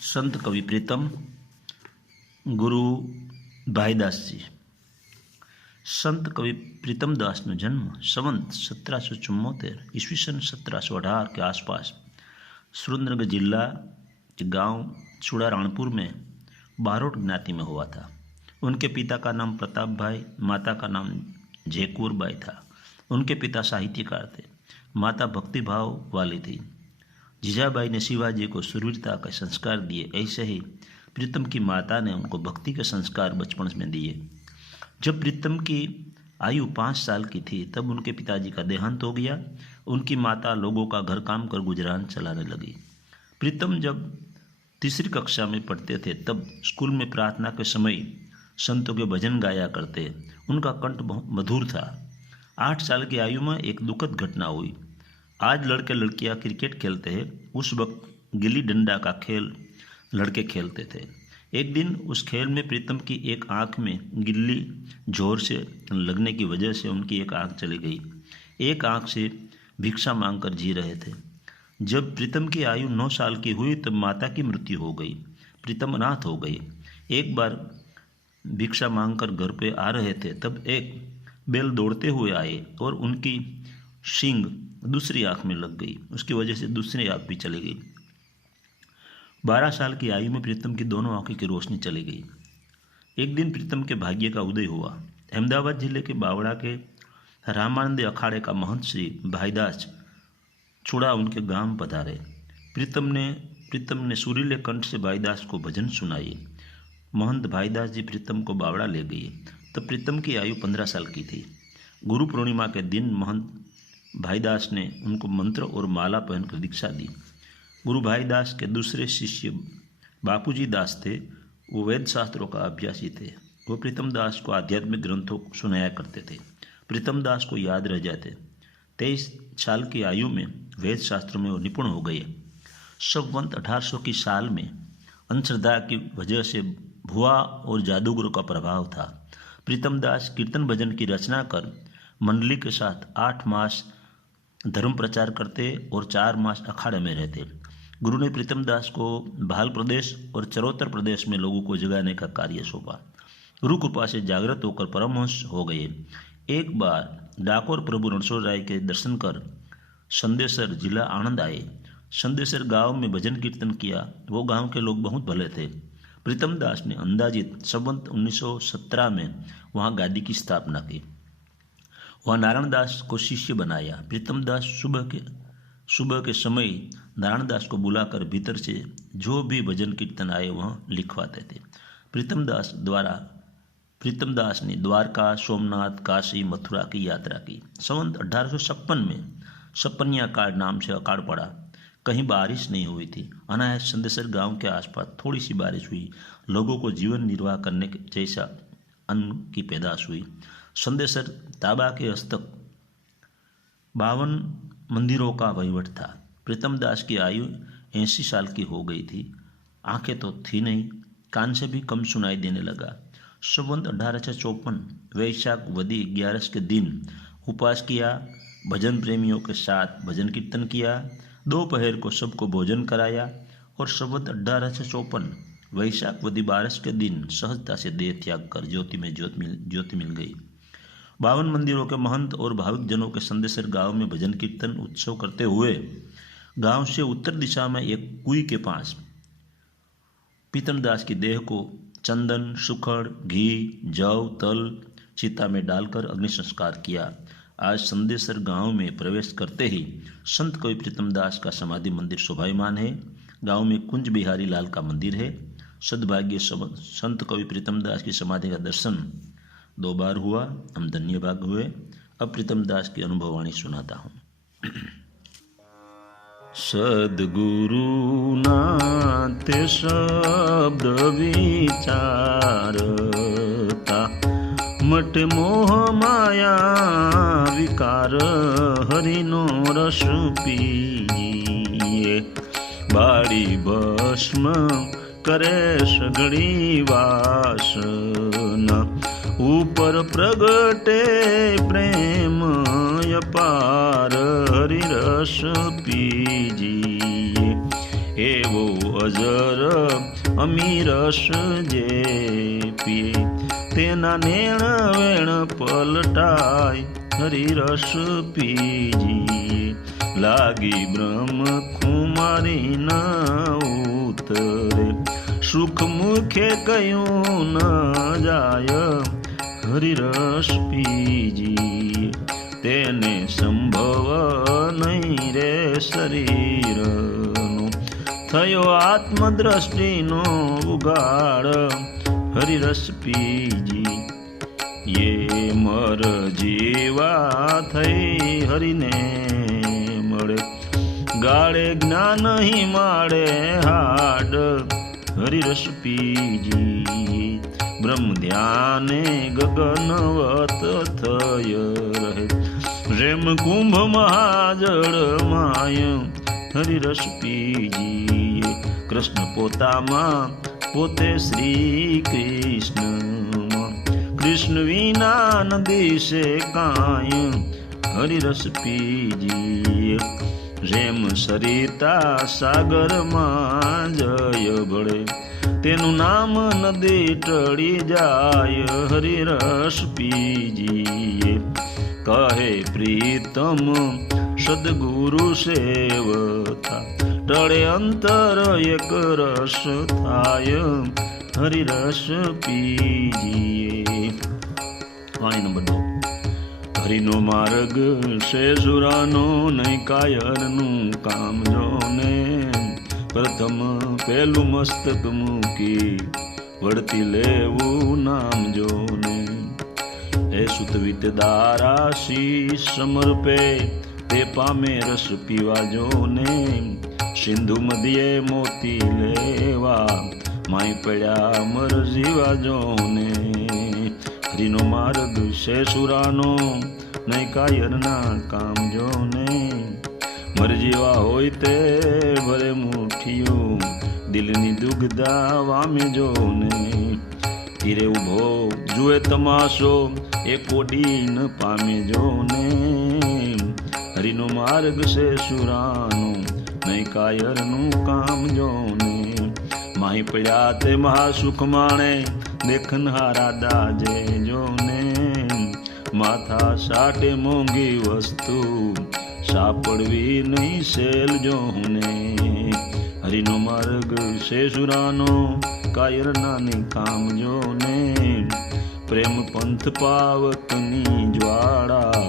संत कवि प्रीतम गुरु भाईदास जी। संत कवि प्रीतम दास નો જન્મ સંવંત 1774 ईस्वीसन 1718 के आसपास सुरेंद्रनगर जिला के गांव चूड़ाराणपुर में बारोट ज्ञाति में हुआ था। उनके पिता का नाम प्रताप भाई, माता का नाम जयकुर बाई था। उनके पिता साहित्यकार थे, माता भक्ति भाव वाली थी। जीजाबाई ने शिवाजी को शूरवीरता के संस्कार दिए, ऐसे ही प्रीतम की माता ने उनको भक्ति के संस्कार बचपन में दिए। जब प्रीतम की आयु 5 साल की थी तब उनके पिताजी का देहांत हो गया। उनकी माता लोगों का घर काम कर गुजरान चलाने लगी। प्रीतम जब तीसरी कक्षा में पढ़ते थे तब स्कूल में प्रार्थना के समय संतों के भजन गाया करते। उनका कंठ बहुत मधुर था। 8 साल की आयु में एक दुखद घटना हुई। आज लड़के लड़कियां क्रिकेट खेलते हैं, उस वक्त गिल्ली डंडा का खेल लड़के खेलते थे। एक दिन उस खेल में प्रीतम की एक आंख में गिल्ली जोर से लगने की वजह से उनकी एक आंख चली गई। एक आंख से भिक्षा मांगकर जी रहे थे। जब प्रीतम की आयु 9 साल की हुई तब माता की मृत्यु हो गई। प्रीतम अनाथ हो गए। एक बार भिक्षा मांगकर घर पे आ रहे थे तब एक बैल दौड़ते हुए आए और उनकी सींग दूसरी आंख में लग गई। उसकी वजह से दूसरी आंख भी चली गई। 12 साल की आयु में प्रीतम की दोनों आंखों की रोशनी चली गई। एक दिन प्रीतम के भाग्य का उदय हुआ। अहमदाबाद जिले के बावड़ा के रामानंद अखाड़े का महंत श्री भाईदास चूड़ा उनके गांव पधारे। प्रीतम ने सुरीले कंठ से भाईदास को भजन सुनाए। महंत भाईदास जी प्रीतम को बावड़ा ले गए। तब प्रीतम की आयु 15 साल की थी। गुरु पूर्णिमा के दिन महंत भाईदास ने उनको मंत्र और माला पहनकर दीक्षा दी। गुरु भाईदास के दूसरे शिष्य बापूजी दास थे। वो वेद शास्त्रों का अभ्यासी थे। वो प्रीतम दास को आध्यात्मिक ग्रंथों सुनाया करते थे। प्रीतम दास को याद रह जाते। 23 साल की आयु में वेद शास्त्रों में वो निपुण हो गए। संवत 1800 की साल में अंधश्रद्धा की वजह से भुआ और जादूगरों का प्रभाव था। प्रीतम दास कीर्तन भजन की रचना कर मंडली के साथ 8 मास धर्म प्रचार करते और 4 मास अखाड़े में रहते। गुरु ने प्रीतम दास को भाल प्रदेश और चरोतर प्रदेश में लोगों को जगाने का कार्य सौंपा। गुरु कृपा से जागृत होकर परमहंस हो गए। एक बार डाकोर प्रभु रणछोड़ राय के दर्शन कर संदेसर जिला आनंद आए। संदेसर गांव में भजन कीर्तन किया। वो गांव के लोग बहुत भले थे। प्रीतम दास ने अंदाजित संवत 1917 में वहां गादी की स्थापना की। वहाँ नारायण दास को शिष्य बनाया। प्रीतम दास सुबह के समय नारायण दास को बुलाकर भीतर से जो भी भजन कीर्तन आए वहाँ लिखवाते थे। प्रीतम दास ने द्वारका, सोमनाथ, काशी, मथुरा की यात्रा की। संवत 1856 में सपनिया काड़ नाम से अकाल पड़ा। कहीं बारिश नहीं हुई थी। अनायास संदेसर गांव के आसपास थोड़ी सी बारिश हुई। लोगों को जीवन निर्वाह करने जैसा अन्न की पैदाश हुई। संदेसर ताबा के हस्तक 52 मंदिरों का वहीवट था। प्रीतम दास की आयु 80 साल की हो गई थी। आंखें तो थी नहीं, कान से भी कम सुनाई देने लगा। संवत 1854 वैशाख वदी 11 के दिन उपवास किया। भजन प्रेमियों के साथ भजन कीर्तन किया। दोपहर को सबको भोजन कराया और संवत 1854 वैशाख वदी 12 के दिन सहजता से देह त्याग कर ज्योति मिल गई। 52 मंदिरों के महंत और भाविक जनों के संदेसर गांव में भजन कीर्तन उत्सव करते हुए गांव से उत्तर दिशा में एक कुई के पास प्रीतम दास की देह को चंदन, सुखड़, घी, जव, तल चिता में डालकर अग्नि संस्कार किया। आज संदेसर गांव में प्रवेश करते ही संत कवि प्रीतम दास का समाधि मंदिर शोभायमान है। गांव में कुंज बिहारी लाल का मंदिर है। सद्भाग्य संत कवि प्रीतम दास की समाधि का दर्शन 2 बार हुआ। हम धन्य भाग हुए। अब प्रीतम दास की अनुभववाणी सुनाता हूँ। सद्गुरु नाते शब्द विचारता, मट मोह माया विकार हरिनो रस पिए। बाड़ी भस्म करे सगड़ी वासना, ऊपर प्रगटे प्रेम अपार हरि रस पीजिए। एवो અજર અમીરસ જે પીએ તેના નેણ વેણ પલટાય હરિરસ પીજીએ લાગી બ્રહ્મ કુમારી ન ઉતરે સુખ મુખે કયું ન જાય હરિરસ પીજીએ તેને સંભવ નહીં રે શરીરનો થયો આત્મદ્રષ્ટિનો ઉગાડ હરિરસ પીજી ये मर जीवा થઈ હરિને મળે ગાળે જ્ઞાન હી માળે હાડ હરિરસ પીજી બ્રહ્મ ધ્યાને ગગનવત થય રહે રેમ કુંભ મહાજળ માય હરિરસ પીજી કૃષ્ણ પોતામાં પોતે શ્રી કૃષ્ણ કૃષ્ણ વિના ન દિશે કાય હરિરસ પીજીએ રેમ સરિતા સાગરમાં જય ભળે તેનું નામ નદી ટળી જાય હરિરસ પીજીએ કહે પ્રીતમ સદગુરુ સેવતા ટળે અંતર એક રસ થાય હરિરસ પીજીએ વાણી નંબર 9 હરિનો માર્ગ શેષુરાનો નહીં કાયરનું કામ જોને પ્રથમ પેલું મસ્તક મૂકી વળતી લેવું નામ જોને એ સુત વિતદારા શીશ સમર્પે તે પામે રસ પીવા જોને સિંધુ મધ્યે મોતી લેવા માય પડ્યા મર જીવા જોને હરિનો માર્ગ શેષુરાનો નહીં કાયરના કામ જોને મર જીવા હોય તે ભલે મુઠ્ઠીઓ દિલની દુગધા વામે જોને તીરે ઉભો જુએ તમાશો એ કોડી ન પામે જોને હરિનો માર્ગ શેષુરાનો નહીં કાયરનું કામ જોને માહી પડ્યા તે મહાસુખ માણે દેખનહારા દાજે જોને માથા સાટે મોંઘી વસ્તુ સાપડવી નહીં સેલ જોને હરિનો માર્ગ શેષુરાનો કાયર નાની કામ જોને પ્રેમ પંથ પાવકની જ્વાળા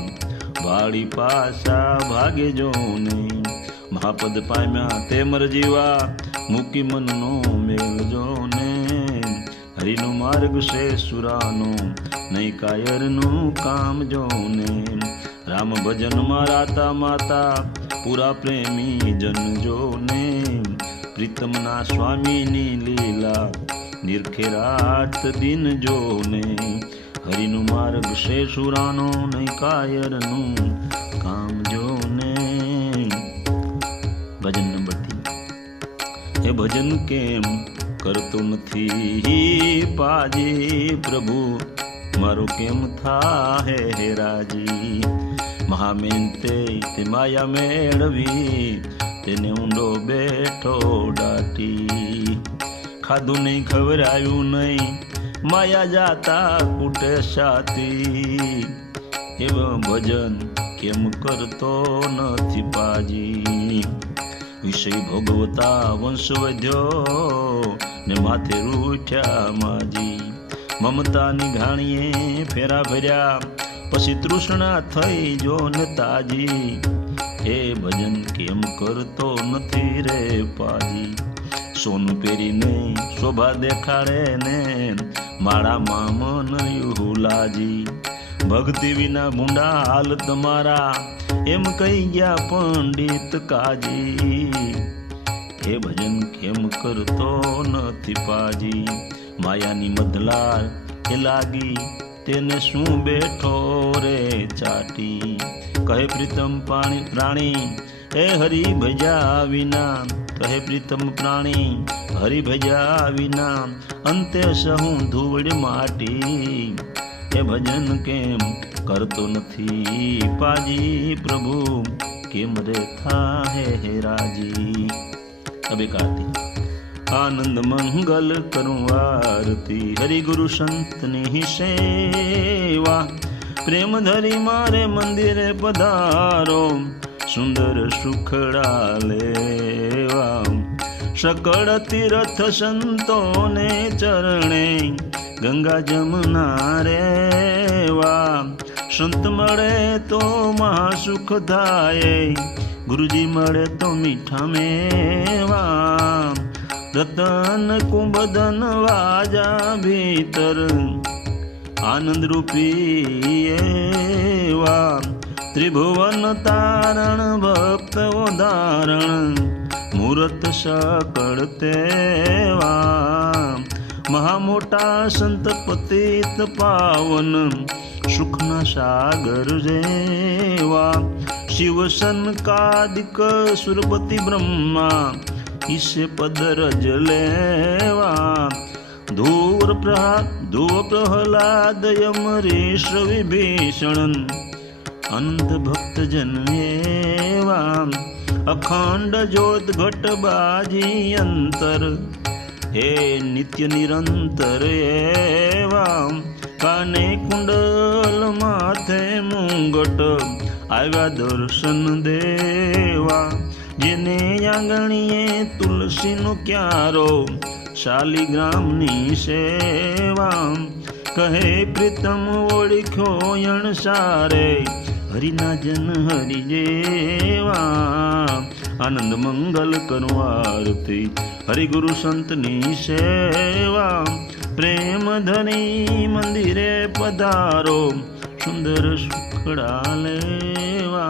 વાળી પાસા ભાગે જોને મહાપદ પામ્યા તે મર જીવા મૂકી મનનો મેલ જોને હરિનો માર્ગ શેષુરાનો નહીં કાયરનું કામ જોને રામ ભજનમાં રાતા માતા પૂરા પ્રેમી જન જોને પ્રીતમના સ્વામીની લીલા નિરખે રાત દિન જોને હરિનો માર્ગ શેષુરાનો નહીં કાયરનું કામ જોને ભજન નંબર 3 એ ભજન કેમ કરતો નથી પાજી પ્રભુ મારો કેમ થાહે રાજી મહામેનતે તે માયા મેળવી તેને ઊંડો બેઠો દાટી ખાધું નહીં ખવરાયું નહીં માયા જાતા કૂટે છાતી એવા ભજન કેમ કરતો નથી પાજી વિષય ભોગવતા વંશ વધ્યો ને માથે રૂઠ્યા માજી મમતાની ઘાણીએ ફેરા ભર્યા પછી તૃષ્ણા થઈ જો ને તાજી એ ભજન કેમ કરતો નથી રે પાજી સોનું પહેરીને શોભા દેખાડે ને માળામાં મન યુલાજી ભક્તિ વિના ભૂંડા હાલ તમારા એમ કહી ગયા પંડિત કાજી એ ભજન કેમ કરતો નથી પાજી માયાની મધલાર એ લાગી તેને શું બેઠો રે ચાટી કહે પ્રીતમ પ્રાણી એ હરિ ભજ્યા વિના કહે પ્રીતમ પ્રાણી હરિ ભજ્યા વિના અંતે સહુ ધૂળ માટી એ ભજન કેમ કરતો નથી પાજી પ્રભુ કેમ રે થાહે રાજી. હવે કાર્તિક आनंद मंगल करूं आरती। हरि गुरु संतनी सेवा प्रेम धरी मारे मंदिरे पधारो सुंदर सुखड़ा लेवा। सकळ तीर्थ संतों ने चरणे गंगा जमुना रेवा। संत मळे तो महासुख थाये गुरुजी मळे तो मीठा मेवा। रतन कुंभधन वाजा भीतर आनंद रूपी एवा। त्रिभुवन तारण भक्त उदाहरण मूर्त सकळ तेवा। महामोटा संत पतित पावन सुखना सागर जेवा। शिव सनकादिक सुरपति ब्रह्मा ईसे पदरज लेवा। धूर प्रहलाद यमरेश विभीषण अनंत भक्त जन एवा। अखंड ज्योत घट बाजी अंतर हे नित्य निरंतर एवा। काने कुंडल माथे मुंगट आव्या दर्शन देवा। जेने आंगणीए तुलसी नो क्यारो शालिग्रामनी सेवा। कहे प्रीतम ओळख्यो यणसारे हरिना जन हरि जेवा। आनंद मंगल करूं आरती हरि गुरु संतनी सेवा। प्रेम धनी मंदिरे पधारो सुंदर सुखड़ा लेवा।